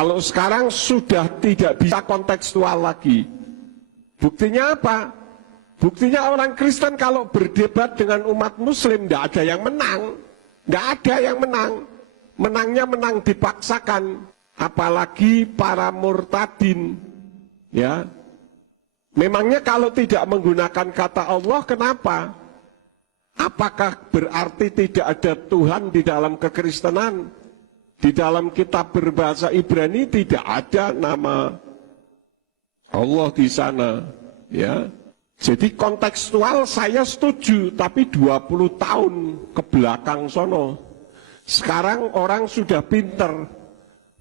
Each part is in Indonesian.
Kalau sekarang sudah tidak bisa kontekstual lagi. Buktinya apa? Buktinya orang Kristen kalau berdebat dengan umat Muslim tidak ada yang menang. Tidak ada yang menang. Menangnya menang dipaksakan. Apalagi para murtadin. Ya. Memangnya kalau tidak menggunakan kata Allah, kenapa? Apakah berarti tidak ada Tuhan di dalam kekristenan? Di dalam kitab berbahasa Ibrani tidak ada nama Allah di sana, ya. Jadi kontekstual saya setuju, tapi 20 tahun ke belakang sono. Sekarang orang sudah pinter.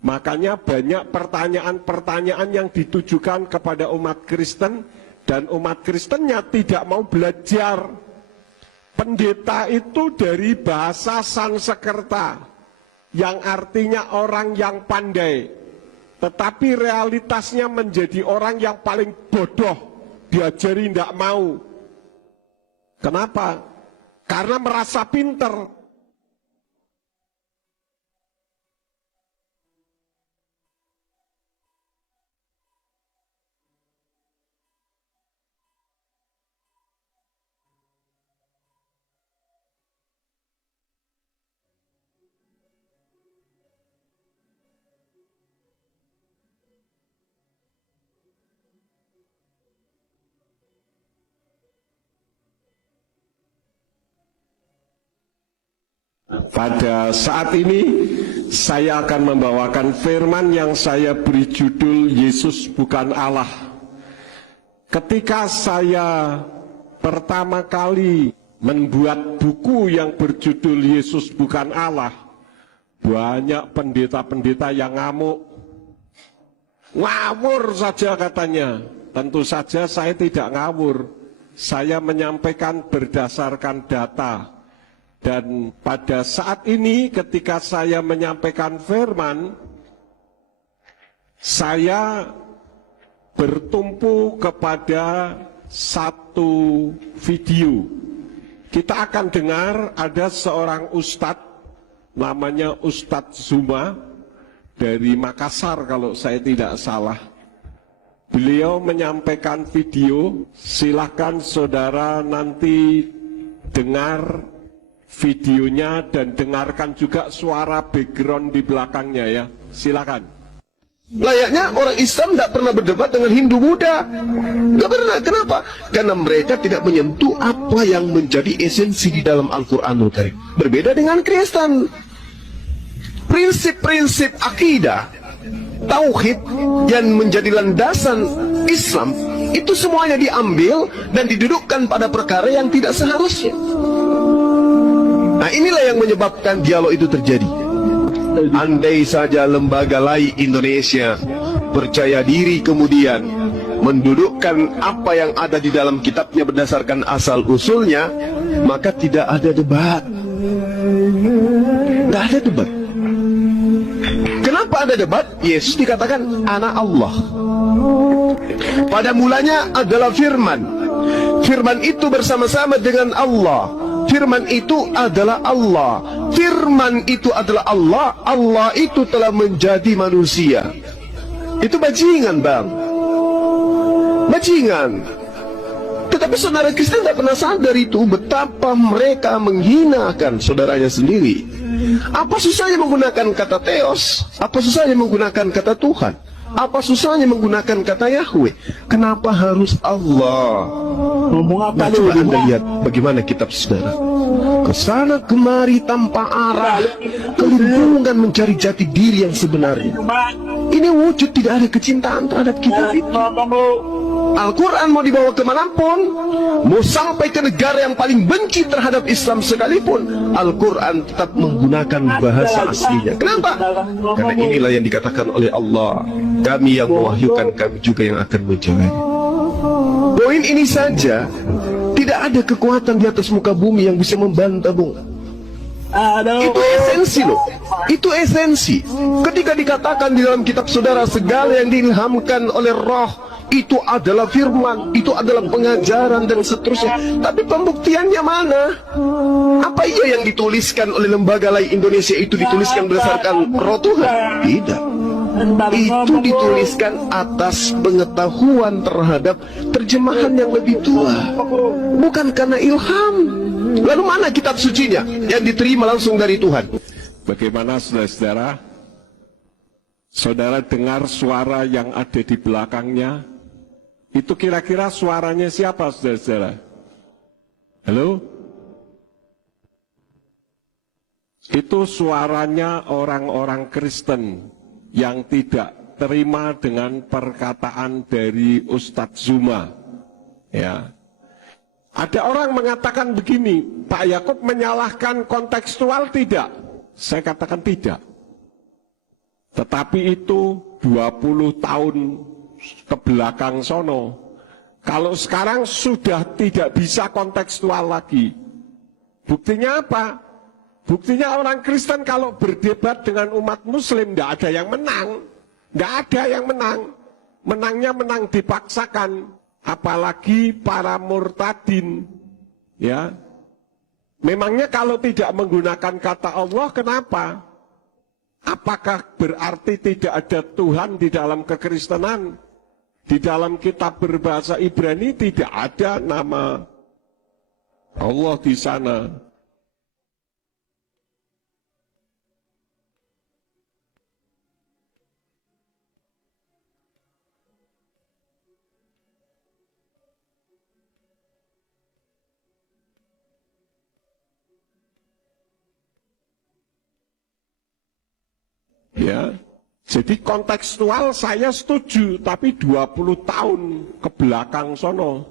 Makanya banyak pertanyaan-pertanyaan yang ditujukan kepada umat Kristen dan umat Kristennya tidak mau belajar. Pendeta itu dari bahasa Sanskerta yang artinya orang yang pandai, tetapi realitasnya menjadi orang yang paling bodoh, diajari tidak mau. Kenapa? Karena merasa pinter. Pada saat ini saya akan membawakan firman yang saya beri judul Yesus bukan Allah. Ketika saya pertama kali membuat buku yang berjudul Yesus bukan Allah, banyak pendeta-pendeta yang ngamuk. Ngawur saja katanya. Tentu saja saya tidak ngawur. Saya menyampaikan berdasarkan data. Dan pada saat ini ketika saya menyampaikan firman, saya bertumpu kepada satu video. Kita akan dengar ada seorang ustadz, namanya Ustadz Zuma, dari Makassar kalau saya tidak salah. Beliau menyampaikan video, silakan saudara nanti dengar videonya dan dengarkan juga suara background di belakangnya ya. Silakan. Layaknya orang Islam tidak pernah berdebat dengan Hindu Buddha. Tidak pernah. Kenapa? Karena mereka tidak menyentuh apa yang menjadi esensi di dalam Al-Quranul Karim. Berbeda dengan Kristen. Prinsip-prinsip akidah, tauhid yang menjadi landasan Islam itu semuanya diambil dan didudukkan pada perkara yang tidak seharusnya. Nah, inilah yang menyebabkan dialog itu terjadi. Andai saja lembaga lai Indonesia percaya diri kemudian mendudukkan apa yang ada di dalam kitabnya berdasarkan asal usulnya, maka tidak ada debat. Tidak ada debat. Kenapa ada debat? Yesus dikatakan anak Allah. Pada mulanya adalah firman. Firman itu bersama-sama dengan Allah. Firman itu adalah Allah. Firman itu adalah Allah. Allah itu telah menjadi manusia. Itu bajingan, bang. Bajingan. Tetapi saudara Kristen tidak pernah sadar itu, betapa mereka menghinakan saudaranya sendiri. Apa susahnya menggunakan kata Theos? Apa susahnya menggunakan kata Tuhan? Apa susahnya menggunakan kata Yahweh? Kenapa harus Allah? Nah, coba Anda lihat bagaimana kitab saudara. Kesana kemari tanpa arah, kelimpungan mencari jati diri yang sebenarnya. Ini wujud tidak ada kecintaan terhadap kitab itu. Al-Quran mau dibawa kemanapun, mau sampai ke negara yang paling benci terhadap Islam sekalipun, Al-Quran tetap menggunakan bahasa aslinya. Kenapa? Karena inilah yang dikatakan oleh Allah, kami yang mewahyukan, kami juga yang akan menjaganya. Poin ini saja, tidak ada kekuatan di atas muka bumi yang bisa membantah, Bung. Itu esensi loh. Itu esensi. Ketika dikatakan di dalam kitab saudara, segala yang diilhamkan oleh roh itu adalah firman, itu adalah pengajaran dan seterusnya. Tapi pembuktiannya mana? Apa iya yang dituliskan oleh lembaga lai Indonesia itu dituliskan berdasarkan roh Tuhan? Tidak. itu dituliskan atas pengetahuan terhadap terjemahan yang lebih tua, bukan karena ilham. Lalu mana kitab sucinya yang diterima langsung dari Tuhan? Bagaimana saudara-saudara? Saudara dengar suara yang ada di belakangnya? Itu kira-kira suaranya siapa, saudara-saudara? Halo? Itu suaranya orang-orang Kristen yang tidak terima dengan perkataan dari Ustadz Zuma. Ya. Ada orang mengatakan begini, Pak Yakub menyalahkan kontekstual, tidak? Saya katakan tidak. Tetapi itu 20 tahun ke belakang sono. Kalau sekarang sudah tidak bisa kontekstual lagi. Buktinya apa? Buktinya orang Kristen kalau berdebat dengan umat Muslim tidak ada yang menang. Tidak ada yang menang. Menangnya menang dipaksakan. Apalagi para murtadin. Ya. Memangnya kalau tidak menggunakan kata Allah, kenapa? Apakah berarti tidak ada Tuhan di dalam kekristenan? Di dalam kitab berbahasa Ibrani tidak ada nama Allah di sana. Ya, jadi kontekstual saya setuju, tapi 20 tahun ke belakang sono.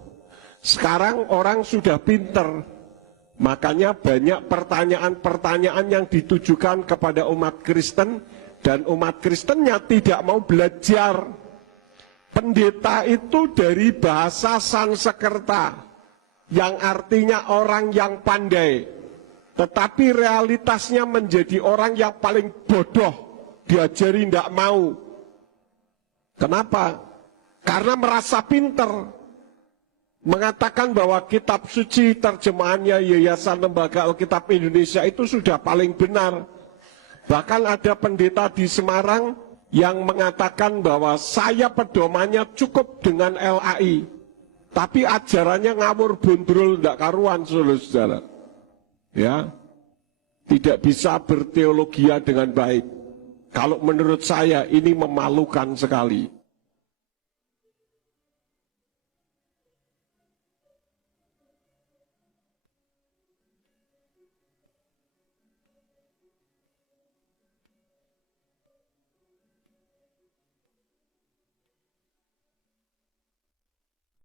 Sekarang orang sudah pinter, makanya banyak pertanyaan-pertanyaan yang ditujukan kepada umat Kristen, dan umat Kristennya tidak mau belajar. Pendeta itu dari bahasa Sanskerta, yang artinya orang yang pandai, tetapi realitasnya menjadi orang yang paling bodoh. Diajari tidak mau. Kenapa? Karena merasa pinter. Mengatakan bahwa kitab suci terjemahannya Yayasan Lembaga Alkitab Indonesia itu sudah paling benar. Bahkan ada pendeta di Semarang yang mengatakan bahwa saya pedomannya cukup dengan LAI. Tapi ajarannya ngawur bondrol tidak karuan, saudara-saudara. Ya, tidak bisa berteologia dengan baik. Kalau menurut saya ini memalukan sekali.